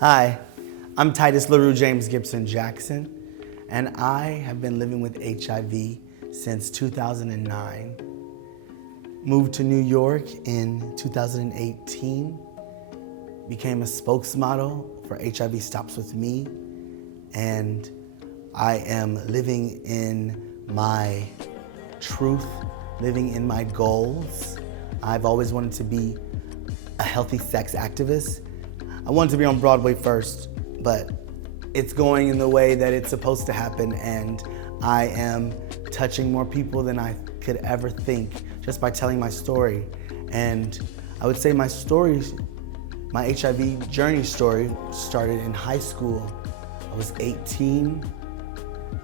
Hi, I'm Tytus LaRue James Gibson Jackson, and I have been living with HIV since 2009. Moved to New York in 2018, became a spokesmodel for HIV Stops With Me, and I am living in my truth, living in my goals. I've always wanted to be a healthy sex activist. I wanted to be on Broadway first, but it's going in the way that it's supposed to happen, and I am touching more people than I could ever think just by telling my story. And I would say my story, my HIV journey story, started in high school. I was 18,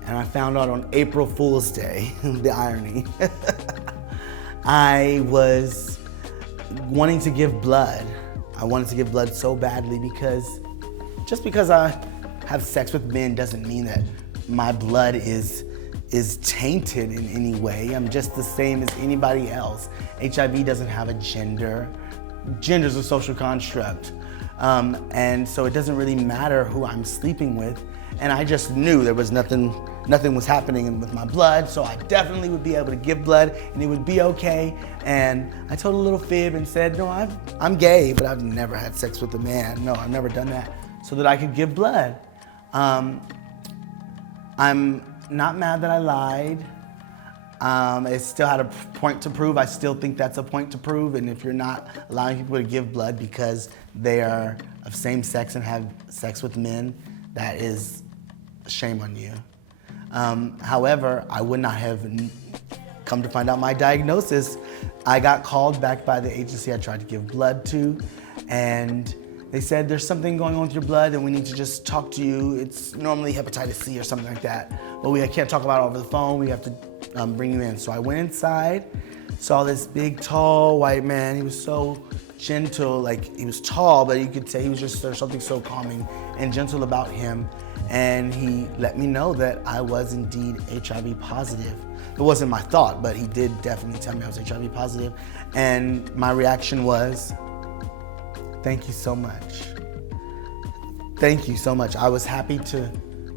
and I found out on April Fool's Day, the irony. I was wanting to give blood. I wanted to give blood so badly because just because I have sex with men doesn't mean that my blood is tainted in any way. I'm just the same as anybody else. HIV doesn't have a gender. Gender's a social construct. And so it doesn't really matter who I'm sleeping with. And I just knew there was nothing was happening with my blood, so I definitely would be able to give blood and it would be okay. And I told a little fib and said, no, I'm gay, but I've never had sex with a man. No, I've never done that, so that I could give blood. I'm not mad that I lied. It still had a point to prove. I still think that's a point to prove. And if you're not allowing people to give blood because they are of same sex and have sex with men, that is shame on you. However, I would not have come to find out my diagnosis. I got called back by the agency I tried to give blood to, and they said there's something going on with your blood and we need to just talk to you. It's normally hepatitis C or something like that, but we can't talk about it over the phone. We have to bring you in. So I went inside, saw this big, tall white man. He was so gentle, like he was tall, but you could say he was just, there's something so calming and gentle about him. And he let me know that I was indeed HIV positive. It wasn't my thought, but he did definitely tell me I was HIV positive. And my reaction was, thank you so much. Thank you so much. I was happy to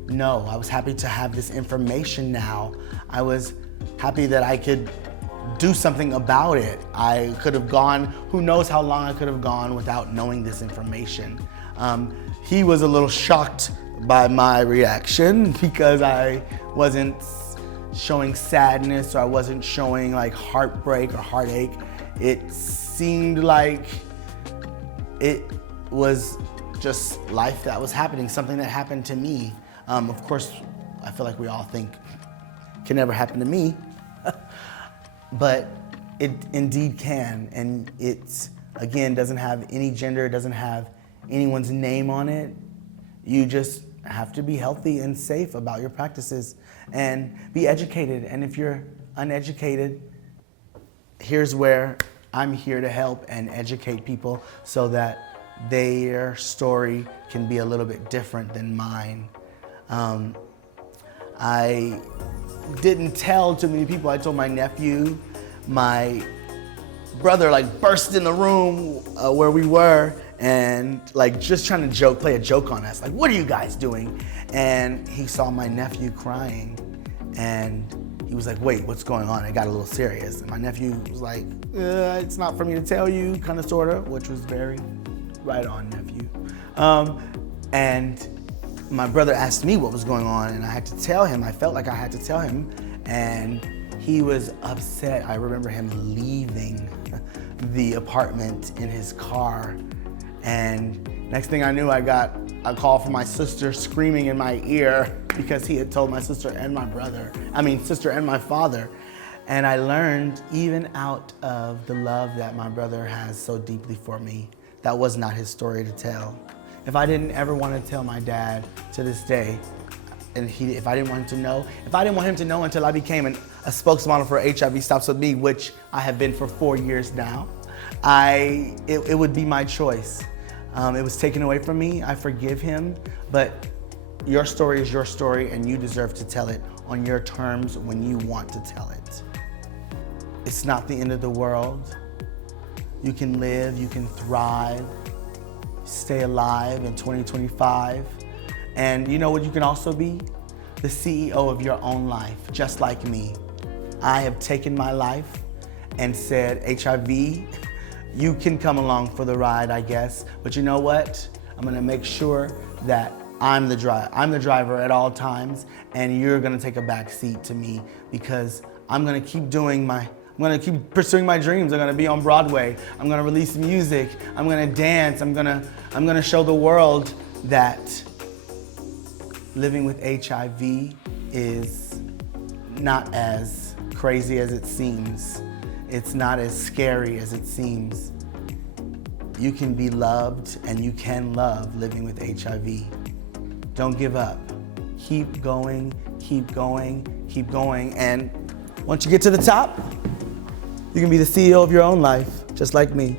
know. I was happy to have this information now. I was happy that I could do something about it. I could have gone, who knows how long I could have gone without knowing this information. He was a little shocked by my reaction because I wasn't showing sadness or I wasn't showing like heartbreak or heartache. It seemed like it was just life that was happening, something that happened to me. Of course, I feel like we all think it can never happen to me, but it indeed can. And it, again, doesn't have any gender, it doesn't have anyone's name on it. You just have to be healthy and safe about your practices and be educated. And if you're uneducated, here's where I'm here to help and educate people so that their story can be a little bit different than mine. I didn't tell too many people. I told my nephew. My brother like burst in the room where we were and like just trying to joke, play a joke on us. Like, what are you guys doing? And he saw my nephew crying and he was like, wait, what's going on? It got a little serious. And my nephew was like, it's not for me to tell you, kind of, sort of, which was very right on, nephew. And my brother asked me what was going on and I had to tell him. I felt like I had to tell him, and he was upset. I remember him leaving the apartment in his car, and next thing I knew, I got a call from my sister screaming in my ear because he had told my sister and my sister and my father. And I learned, even out of the love that my brother has so deeply for me, that was not his story to tell. If I didn't ever want to tell my dad to this day, and if I didn't want him to know until I became a spokesmodel for HIV Stops With Me, which I have been for 4 years now, it would be my choice. It was taken away from me. I forgive him, but your story is your story and you deserve to tell it on your terms when you want to tell it. It's not the end of the world. You can live, you can thrive. stay alive in 2025. And you know what you can also be? The CEO of your own life, just like me. I have taken my life and said, HIV, you can come along for the ride, I guess. But you know what? I'm gonna make sure that I'm the driver at all times, and you're gonna take a back seat to me, because I'm gonna keep pursuing my dreams. I'm gonna be on Broadway. I'm gonna release music. I'm gonna dance. I'm gonna show the world that living with HIV is not as crazy as it seems. It's not as scary as it seems. You can be loved, and you can love living with HIV. Don't give up. Keep going, keep going, keep going. And once you get to the top, you can be the CEO of your own life, just like me.